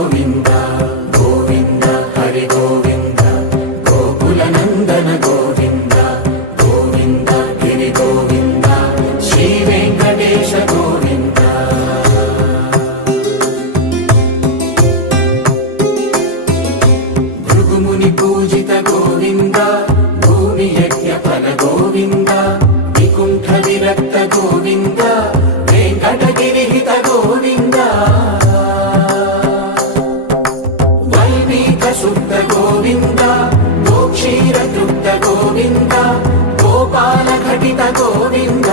గోవింద గోవింద హరి గోవింద గోకుల నందన గోవింద గోవింద గిరి గోవింద శ్రీ వెంకటేశ గోవింద భృగుముని పూజిత గోవింద భూమి యజ్ఞ ఫల గోవింద వికుంఠ విరక్త గోవింద వెంకటగిరిహిత గోవింద వైదిక శుద్ధ గోవింద గోక్షీర తృప్త గోవింద గోపాల ఘటిత గోవింద